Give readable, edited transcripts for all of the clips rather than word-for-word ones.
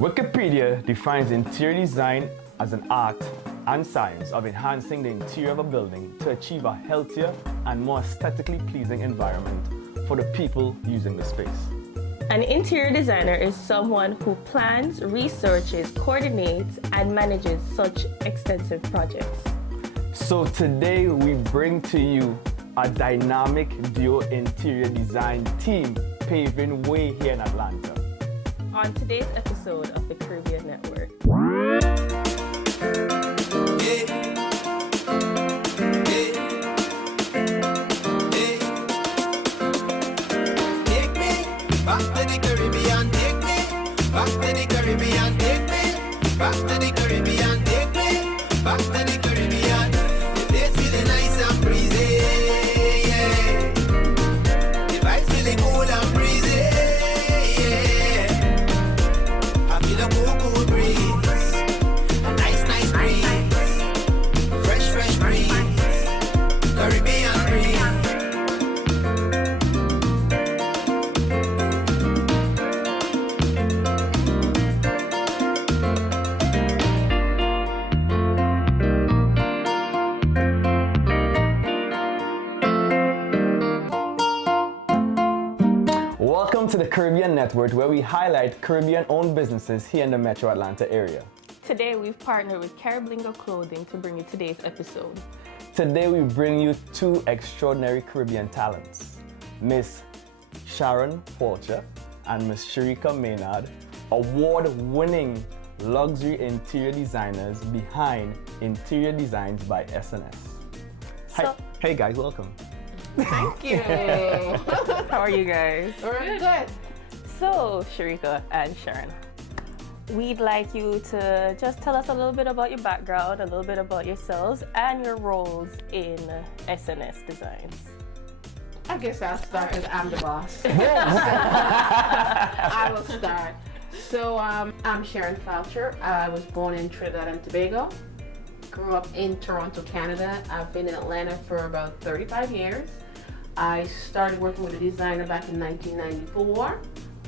Wikipedia defines interior design as an art and science of enhancing the interior of a building to achieve a healthier and more aesthetically pleasing environment for the people using the space. An interior designer is someone who plans, researches, coordinates, and manages such extensive projects. So today we bring to you a dynamic duo interior design team paving way here in Atlanta. On today's episode of the Caribbean Network. Back to the Caribbean, take me. Back to the Caribbean, take me. Back to the Caribbean, take me. Back to the Caribbean. The place feeling nice and breezy, yeah. The vibes feeling cool and breezy, yeah. I feel a cool breeze, a nice breeze, fresh breeze, Caribbean breeze. Welcome to the Caribbean Network, where we highlight Caribbean-owned businesses here in the Metro Atlanta area. Today we've partnered with Cariblingo Clothing to bring you today's episode. Today we bring you two extraordinary Caribbean talents, Miss Sharon Flaucher and Miss Sherica Maynard, award-winning luxury interior designers behind Interior Designs by S&S. Hi. Hey guys, welcome. Thank you. How are you guys? We're good. So, Sherica and Sharon, we'd like you to just tell us a little bit about your background, a little bit about yourselves, and your roles in S&S Designs. I guess I'll start as I'm the boss. I will start. So I'm Sharon Flaucher. I was born in Trinidad and Tobago. Grew up in Toronto, Canada. I've been in Atlanta for about 35 years. I started working with a designer back in 1994,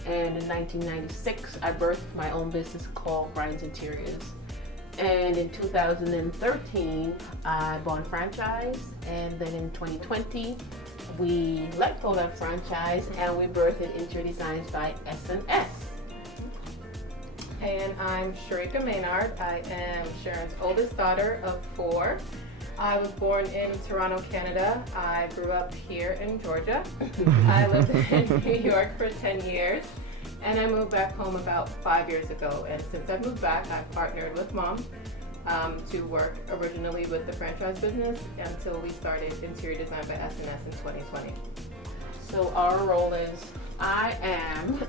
and in 1996 I birthed my own business called Brian's Interiors. And in 2013 I bought a franchise, and then in 2020 we let go of that franchise and we birthed Interior Designs by S&S. And I'm Sherica Maynard. I am Sharon's oldest daughter of 4. I was born in Toronto, Canada. I grew up here in Georgia. I lived in New York for 10 years, and I moved back home about 5 years ago. And since I moved back, I partnered with Mom to work originally with the franchise business until we started Interior Design by S&S in 2020. So our role is, I am the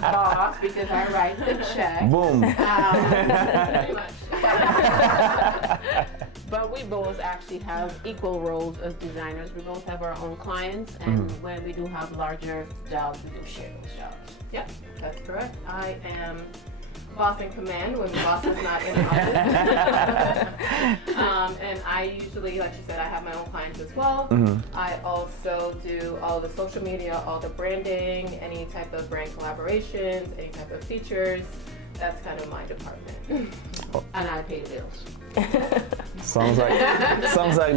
boss because I write the check. Boom. Pretty much. But we both actually have equal roles as designers. We both have our own clients, and when we do have larger jobs, we do share those jobs. Yeah, that's correct. I am boss in command when the boss is not in the office. And I usually, like you said, I have my own clients as well. I also do all the social media, all the branding, any type of brand collaborations, any type of features. That's kind of my department. And I pay the bills. Sounds like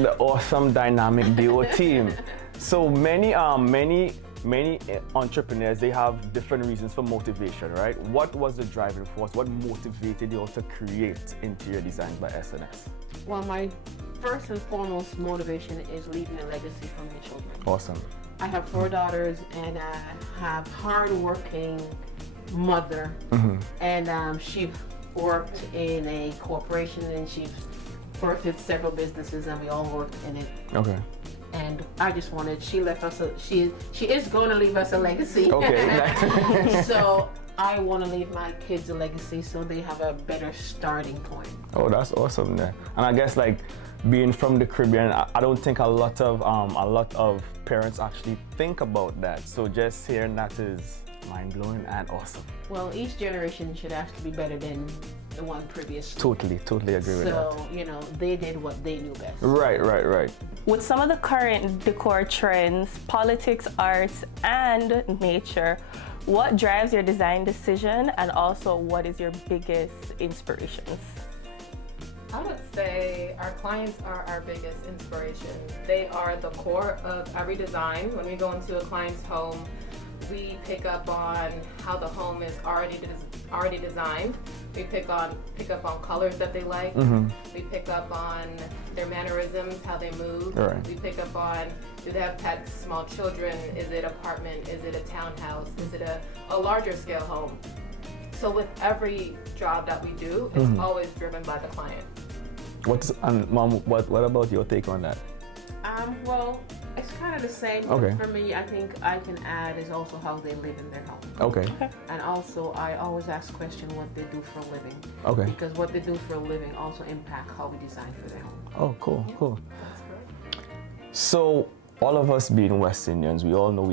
the awesome dynamic duo team. So many entrepreneurs, they have different reasons for motivation, right? What was the driving force? What motivated you all to create Interior Designs by S&S? Well, my first and foremost motivation is leaving a legacy for my children. Awesome. I have 4 daughters, and I have hard-working mother, and she worked in a corporation, and she birthed several businesses, and we all worked in it. Okay. And I just wanted, she left us she is going to leave us a legacy. Okay. So I want to leave my kids a legacy so they have a better starting point. Oh, that's awesome then. And I guess like being from the Caribbean, I don't think a lot of parents actually think about that. So just hearing that is mind-blowing and awesome. Well, each generation should actually be better than the one previous. Totally agree with that. So, you know, they did what they knew best. Right. With some of the current decor trends, politics, arts, and nature, what drives your design decision, and also what is your biggest inspirations? I would say our clients are our biggest inspiration. They are the core of every design. When we go into a client's home, we pick up on how the home is already designed. We pick up on colors that they like. We pick up on their mannerisms, how they move. Right. We pick up on, do they have pets, small children? Is it apartment? Is it a townhouse? Is it a larger scale home? So with every job that we do, it's always driven by the client. Mom, what about your take on that? Well, it's kind of the same. Okay. For me, I think I can add is also how they live in their home. Okay. And also, I always ask question what they do for a living. Okay. Because what they do for a living also impact how we design for their home. Oh, cool. That's correct. So, all of us being West Indians, we all know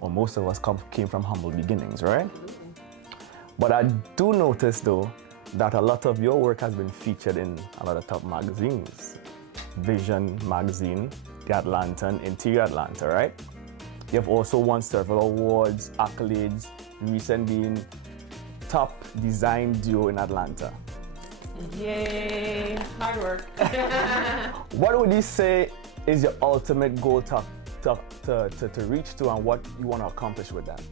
or most of us came from humble beginnings, right? But I do notice, though, that a lot of your work has been featured in a lot of top magazines. Vision magazine, The Atlantan, Interior Atlanta, right? You've also won several awards, accolades, recent being top design duo in Atlanta. Yay! Hard work. What would you say is your ultimate goal to reach to, and what you want to accomplish with that?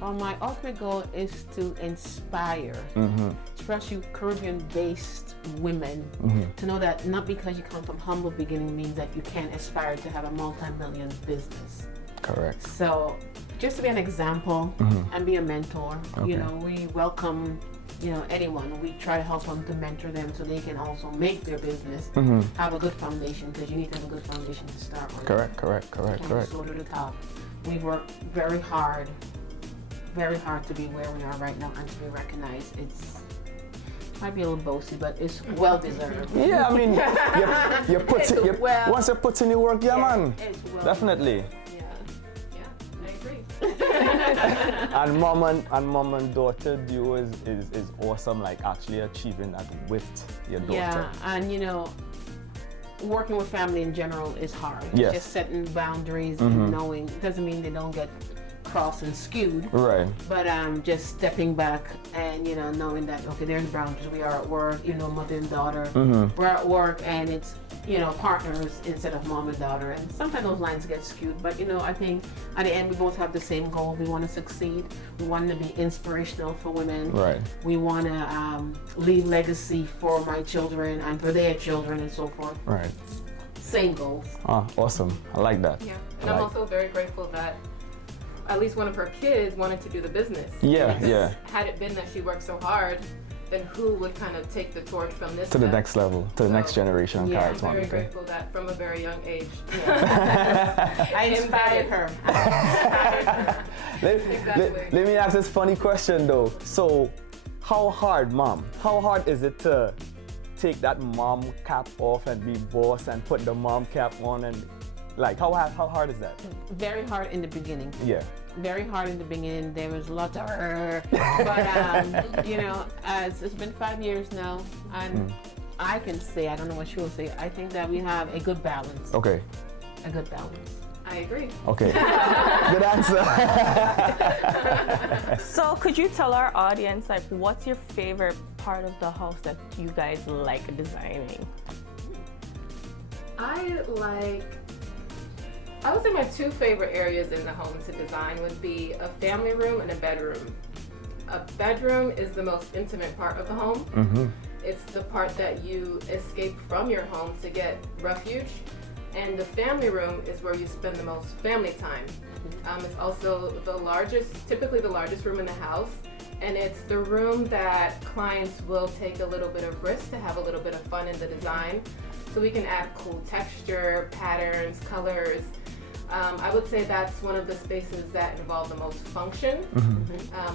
Well, my ultimate goal is to inspire, especially Caribbean-based women, to know that not because you come from humble beginning means that you can't aspire to have a multi-million business. Correct. So, just to be an example and be a mentor, Okay. you know, we welcome, you know, anyone. We try to help them to mentor them so they can also make their business have a good foundation, because you need to have a good foundation to start with. Correct. So to the top. We work very hard to be where we are right now and to be recognized. It's might be a little boasty, but it's well deserved. Yeah, I mean, once you put in your work, man. It's well Definitely. Yeah, I agree. And mom and daughter duo is awesome, like actually achieving that with your daughter. Yeah, and you know, working with family in general is hard. Yes. Just setting boundaries and knowing doesn't mean they don't get crossed and skewed. Right. But just stepping back and, you know, knowing that, okay, there's boundaries. We are at work, you know, mother and daughter. We're at work and it's, you know, partners instead of mom and daughter. And sometimes those lines get skewed. But, you know, I think at the end we both have the same goal. We want to succeed. We want to be inspirational for women. Right. We want to leave legacy for my children and for their children and so forth. Right. Same goals. Ah, awesome. I like that. Yeah, and I'm also very grateful that at least one of her kids wanted to do the business. Yeah, Because yeah. Had it been that she worked so hard, then who would kind of take the torch from this To the step? next level, to the next generation. Yeah, Correct, I'm very Monica. grateful that from a very young age. I inspired her. Let me ask this funny question though. So, how hard is it to take that mom cap off and be boss and put the mom cap on, and like how hard is that? Very hard in the beginning. Yeah. Very hard in the beginning. There was lots of but you know, as it's been 5 years now, and I can say, I don't know what she will say, I think that we have a good balance. Okay. A good balance. I agree. Okay. Good answer. So could you tell our audience, like, what's your favorite part of the house that you guys like designing? I would say my two favorite areas in the home to design would be a family room and a bedroom. A bedroom is the most intimate part of the home. It's the part that you escape from your home to get refuge. And the family room is where you spend the most family time. It's also typically the largest room in the house. And it's the room that clients will take a little bit of risk to have a little bit of fun in the design. So we can add cool texture, patterns, colors. I would say that's one of the spaces that involve the most function,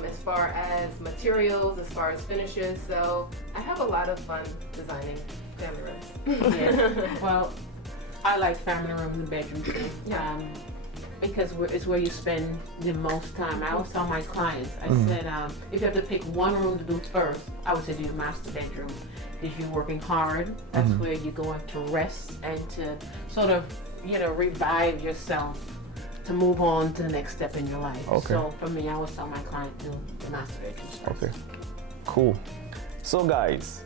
as far as materials, as far as finishes. So I have a lot of fun designing family rooms. Yeah. Well, I like family room and bedroom too. because it's where you spend the most time. I always tell my clients, I said, if you have to pick one room to do first, I would say do your master bedroom. If you're working hard, that's where you're going to rest and to sort of, revive yourself to move on to the next step in your life. Okay. So for me, I always tell my client do the master bedroom first. Okay, cool. So guys,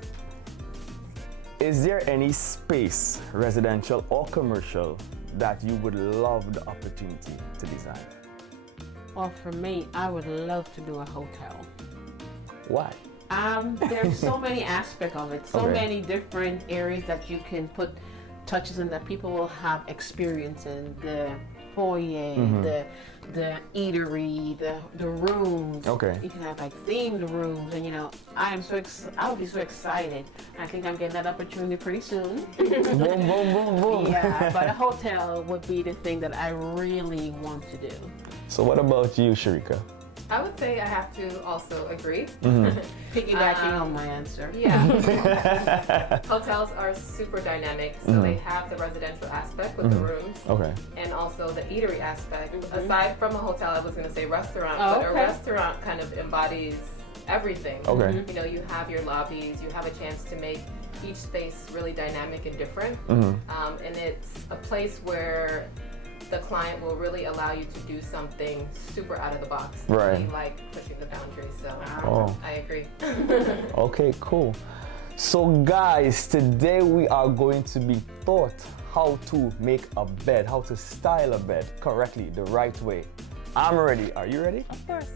is there any space, residential or commercial, that you would love the opportunity to design? Well, for me, I would love to do a hotel. Why? There's so many aspects of it, so Okay. many different areas that you can put touches in that people will have experience in. The foyer, the eatery, the rooms. Okay. You can have like themed rooms, and I would be so excited. I think I'm getting that opportunity pretty soon. Boom, boom, boom, boom. Yeah, but a hotel would be the thing that I really want to do. So what about you, Sherica? I would say I have to also agree. Piggybacking on my answer. Yeah. Hotels are super dynamic, so they have the residential aspect with the rooms. Okay. And also the eatery aspect. Aside from a hotel, I was going to say restaurant, Oh, but a okay. restaurant kind of embodies everything. Okay. You have your lobbies, you have a chance to make each space really dynamic and different. And it's a place where the client will really allow you to do something super out of the box. Right. Really like pushing the boundaries, so Oh. I agree. Okay, cool. So guys, today we are going to be taught how to make a bed, how to style a bed correctly, the right way. I'm ready. Are you ready? Of course.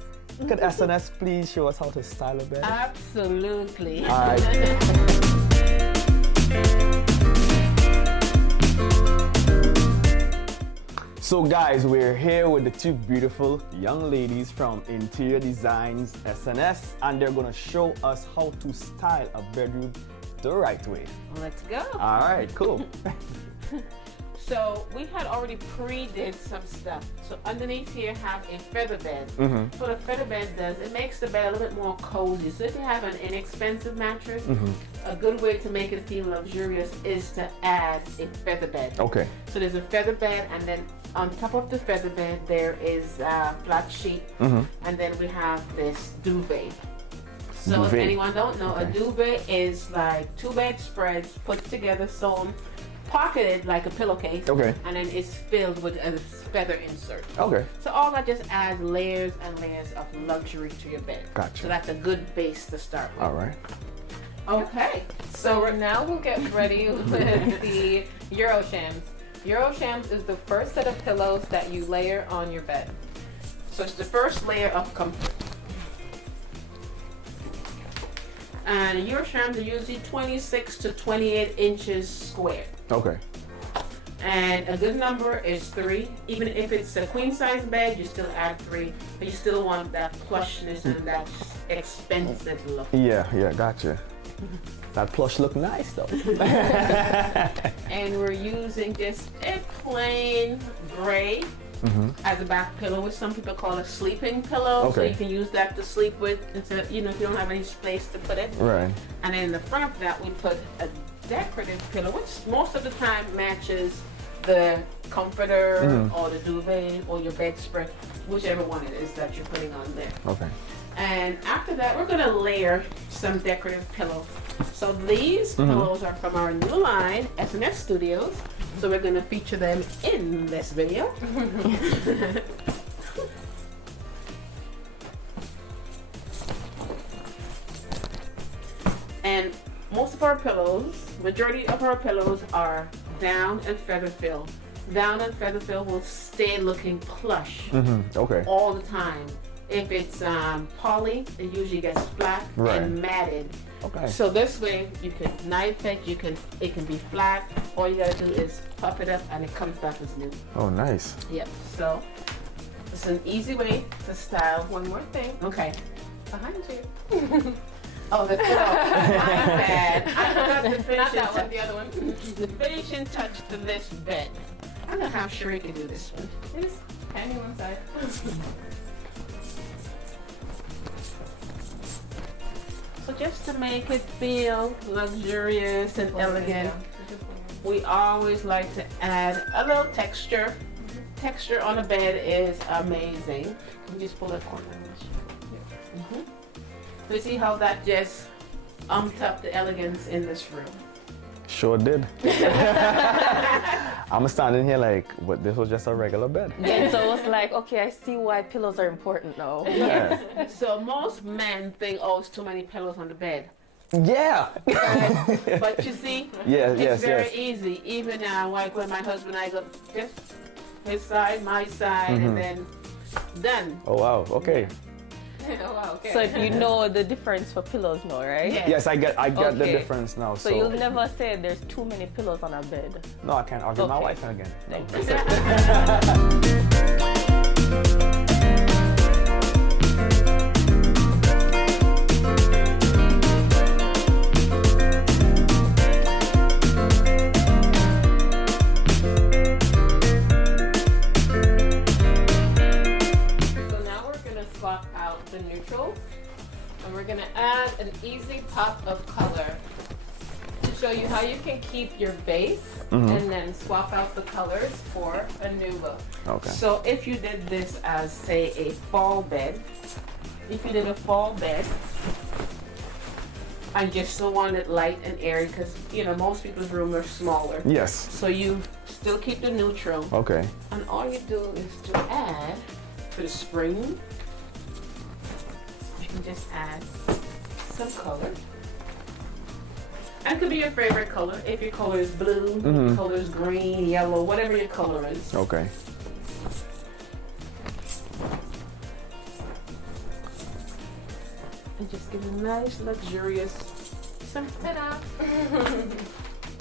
Could S&S please show us how to style a bed? Absolutely. All right. So guys, we're here with the two beautiful young ladies from Interior Designs S&S, and they're gonna show us how to style a bedroom the right way. Let's go. All right, cool. So we had already pre-did some stuff. So underneath here have a feather bed. What a feather bed does, it makes the bed a little bit more cozy. So if you have an inexpensive mattress, a good way to make it feel luxurious is to add a feather bed. Okay. So there's a feather bed, and then on top of the feather bed there is a flat sheet, and then we have this duvet. So if Duvet. anyone don't know, Okay. a duvet is like two bedspreads put together, sewn, pocketed like a pillowcase, Okay. and then it's filled with a feather insert. Okay. So all that just adds layers and layers of luxury to your bed. Gotcha. So that's a good base to start with. All right. Okay. So now we'll get ready with the Euroshams. Euroshams is the first set of pillows that you layer on your bed. So it's the first layer of comfort. And your shams are usually 26 to 28 inches square. Okay. And a good number is 3. Even if it's a queen size bed, you still add 3. But you still want that plushness and that expensive look. Yeah, gotcha. That plush look nice though. And we're using just a plain gray as a back pillow, which some people call a sleeping pillow. So Okay. you can use that to sleep with instead of, if you don't have any space to put it. Right. And then in the front of that, we put a decorative pillow, which most of the time matches the comforter or the duvet or your bedspread, whichever one it is that you're putting on there. Okay. And after that, we're gonna layer some decorative pillows. So these pillows are from our new line, S&S Studios. So we're gonna feature them in this video. And most of our pillows, majority of our pillows are down and feather fill. Down and feather fill will stay looking plush Okay. all the time. If it's poly, it usually gets flat Right. and matted. Okay. So this way, you can knife it. It can be flat. All you gotta do is puff it up, and it comes back as new. Oh, nice. Yep. So it's an easy way to style. One more thing, Okay. behind you. Oh, the pillow. My bad. I forgot the Not finishing that one, touch. the other one. The finishing touch to this bed. I'm gonna have Sherica do this one. Just hand me one side. So just to make it feel luxurious and elegant, we always like to add a little texture texture on the bed is amazing. Can you just pull that corner? So you see how that just umped up the elegance in this room. Sure did. I'm standing here like, but this was just a regular bed. Benzo was like, okay, I see why pillows are important now. Yeah. So most men think, oh, it's too many pillows on the bed. Yeah. But you see, Yes, it's very easy. Even like when my husband and I go just his side, my side, and then done. Oh wow. Okay. Oh, wow, okay. So you know the difference for pillows now, right? Yeah. Yes, I get the Okay. difference now. So you'll never say there's too many pillows on a bed. No, I can't argue with my Okay. wife again. No, Thank that's it. So now we're gonna swap out the neutrals, and we're gonna add an easy pop of color to show you how you can keep your base and then swap out the colors for a new look. Okay. So if you did this as, say, a fall bed, if you did a fall bed and just still want it light and airy, because most people's rooms are smaller. Yes. So you still keep the neutral, Okay. and all you do is to add to the spring. You can just add some color. And it could be your favorite color. If your color is blue, if your color is green, yellow, whatever your color is. Okay. And just give a nice, luxurious, simple.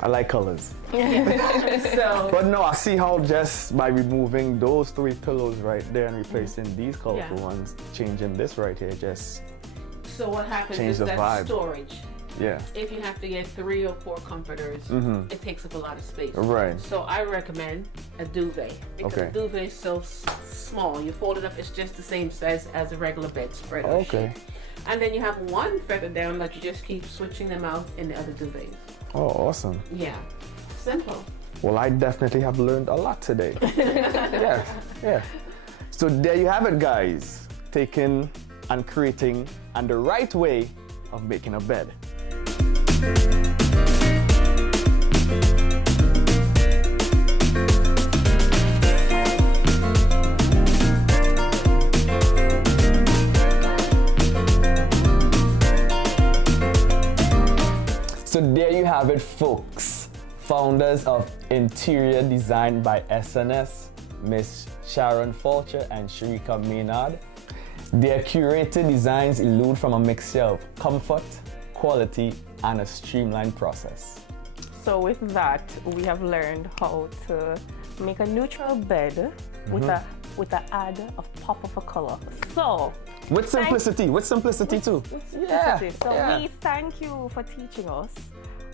I like colors. So, But no, I see how just by removing those 3 pillows right there and replacing these colorful ones, changing this right here, just what happens Change is the that vibe. storage. yeah. If you have to get 3 or 4 comforters, it takes up a lot of space. Right. So I recommend a duvet, because Okay. a duvet is so small. You fold it up, it's just the same size as a regular bedspread. or Okay. sheet. And then you have one feather down that you just keep switching them out in the other duvets. Oh, awesome. Yeah, simple. Well, I definitely have learned a lot today. Yeah, yeah. So there you have it, guys. Taking and creating and the right way of making a bed. So there you have it, folks. Founders of Interior Design by S&S, Miss Sharon Falcher and Sherica Maynard. Their curated designs elude from a mixture of comfort, quality, and a streamlined process. So with that, we have learned how to make a neutral bed with a add of pop of a color. So With simplicity too. simplicity. So yeah. we thank you for teaching us.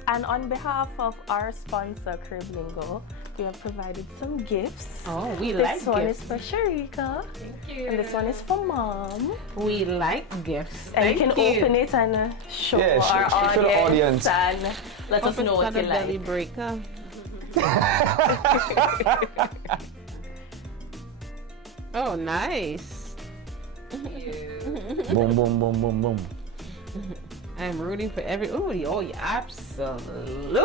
And on behalf of our sponsor, Crib Lingo, we have provided some gifts. Oh, we This like one gifts. is for Sherica, Thank you. and this one is for Mom. We like gifts. And Thank you can open it and show Yeah, our show the audience. and let us know what you like. breaker. Oh, nice. Boom, boom, boom, boom, boom. I'm rooting for oh, yeah, absolutely.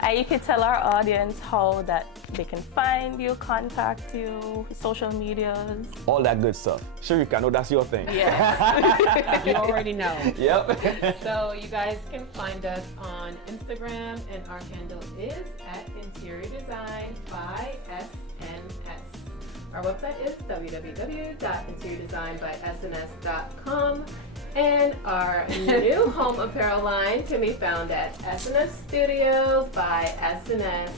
And you can tell our audience how that they can find you, contact you, social medias. All that good stuff. Sherica, I know that's your thing. Yes. You already know. Yep. So you guys can find us on Instagram, and our handle is at Interior Design by S&S. Our website is www.interiordesignbysns.com, and our new home apparel line can be found at S&S Studios by S&S.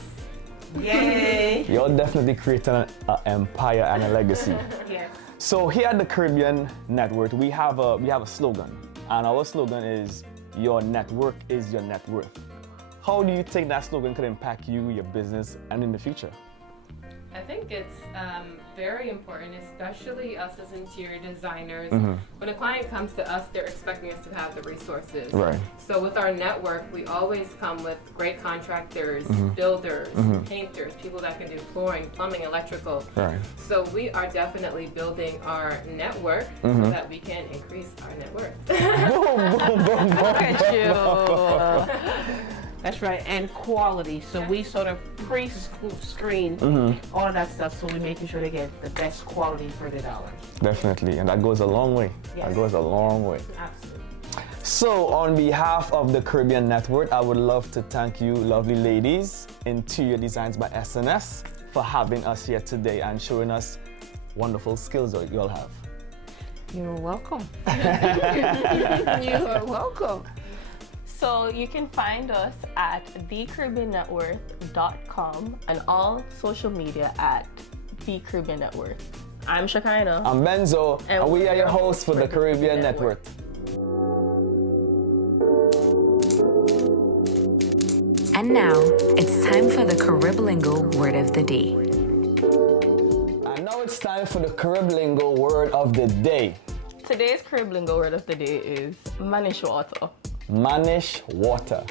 Yay. You're definitely creating an empire and a legacy. Yes. So here at the Caribbean Network, we have a slogan, and our slogan is "Your network is your net worth." How do you think that slogan could impact you, your business, and in the future? I think it's very important, especially us as interior designers. When a client comes to us, they're expecting us to have the resources. Right. So with our network, we always come with great contractors, builders, painters, people that can do flooring, plumbing, electrical. Right. So we are definitely building our network so that we can increase our net worth. Boom, boom, boom, boom. Look at you. That's right, and quality. So we sort of pre-screen all of that stuff, so we're making sure they get the best quality for their dollar. Definitely, and that goes a long way. Yes. That goes a long way. Absolutely. So, on behalf of the Caribbean Network, I would love to thank you, lovely ladies, Interior Designs by S&S, for having us here today and showing us wonderful skills that you all have. You're welcome. You are welcome. So you can find us at thecaribbeannetwork.com and all social media at The Caribbean Network. I'm Shekinah. I'm Benzo, and we are your hosts for the Caribbean Network. And now, it's time for the Cariblingo Word of the Day. And now it's time for the Cariblingo Word of the Day. Today's Cariblingo word of the day is manish water. Manish water.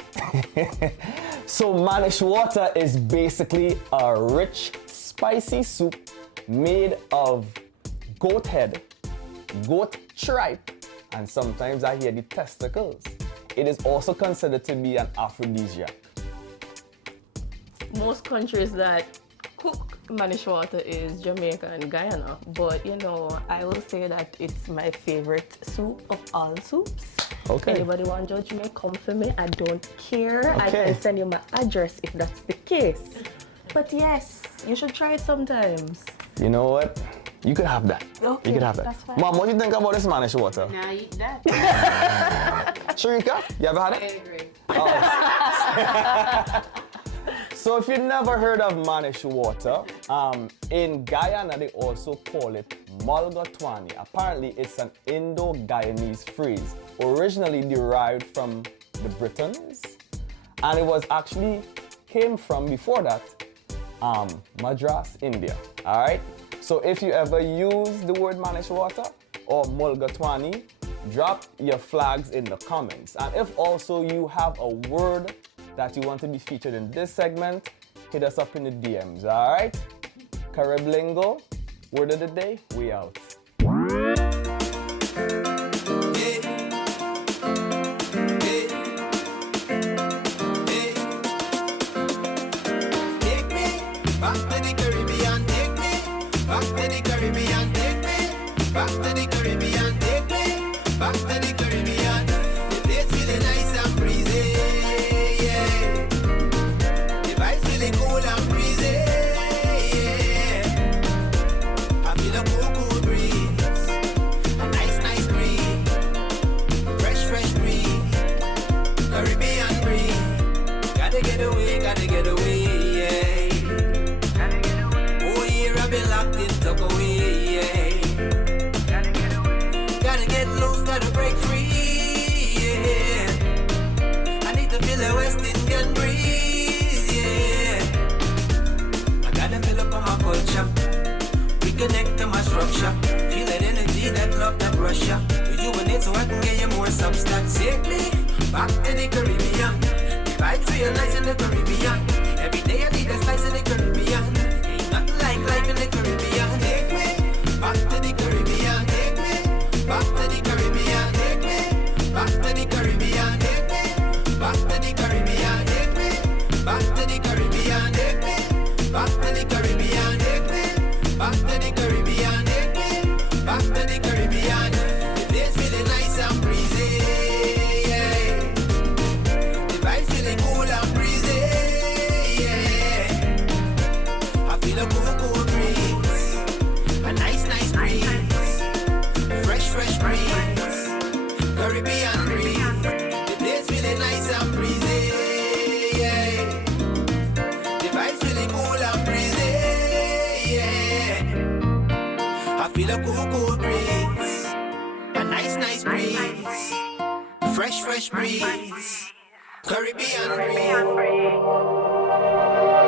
So manish water is basically a rich, spicy soup made of goat head, goat tripe, and sometimes I hear the testicles. It is also considered to be an aphrodisiac. Most countries that cook manish water is Jamaica and Guyana, but you know, I will say that it's my favorite soup of all soups. Okay. Anybody want to judge me, come for me. I don't care. I Okay. can send you my address if that's the case. But yes, you should try it sometimes. You know what? You could have that. Okay, You could have that. that's fine. Mom, what do you think about this manish water? Now eat that. Sharika, you ever had I it? agree. So if you've never heard of manish water, in Guyana they also call it mulgatwani. Apparently it's an Indo-Guyanese phrase, originally derived from the Britons, and it was actually came from, before that, Madras, India. All right. So if you ever use the word manish water or mulgatwani, drop your flags in the comments. And if also you have a word that you want to be featured in this segment, hit us up in the DMs, all right? Cariblingo, word of the day, we out. Take me back to the Caribbean, take me back to the Caribbean, take me back to the Caribbean, take me back to the Caribbean. The place feeling nice and breezy, yeah. The vibes feeling cool and breezy, yeah. I feel a cool breeze, a nice breeze, fresh breeze, Caribbean breeze. Gotta get away, yeah. Oh, yeah, I've been locked in, tuck away, yeah. Gotta get loose, gotta break free, yeah. I need to feel a West Indian breeze, yeah. I gotta fill up on my culture, reconnect to my structure. Feel that energy, that love, that rush ya. Rejuvenate so I can get you more substance. Take me back to the Caribbean. The vibes real nice in the Caribbean. Every day I need a slice in the Caribbean. Ain't nothing like life in the Caribbean. Take me back to the Caribbean. Take me back to the Caribbean. Take me back to the Caribbean. Take me back to the Caribbean. Take me back to the Caribbean. Take me back to the Caribbean. Take me back to the Caribbean. Take me back to the Caribbean. The place feeling nice and breezy, yeah. The vibes feeling cool and breezy, yeah. I feel a cool breeze, a nice breeze, fresh breeze, Caribbean breeze. The place feeling nice and breezy, yeah. The vibes feeling cool and breezy, yeah. I feel a cool breeze, a nice breeze, fresh breeze, Caribbean breeze.